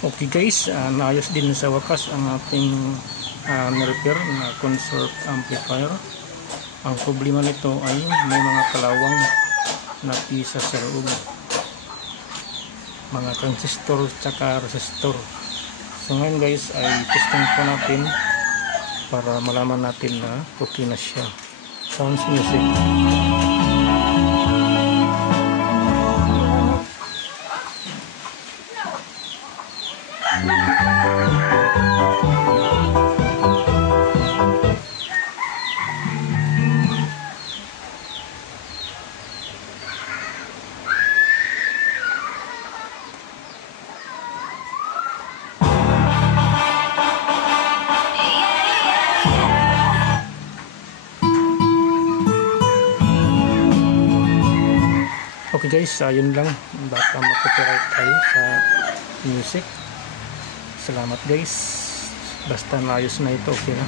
Okay guys, naayos din sa wakas ang ating na-repair na conserve amplifier. Ang problema nito ay may mga kalawang na pisa sa loob, mga transistor tsaka resistor. So ngayon guys ay testing po natin para malaman natin na okay na siya. Sounds music. Okay guys, yun lang, baka makopyright tayo sa music. Salamat guys, basta naayos na ito, okay na.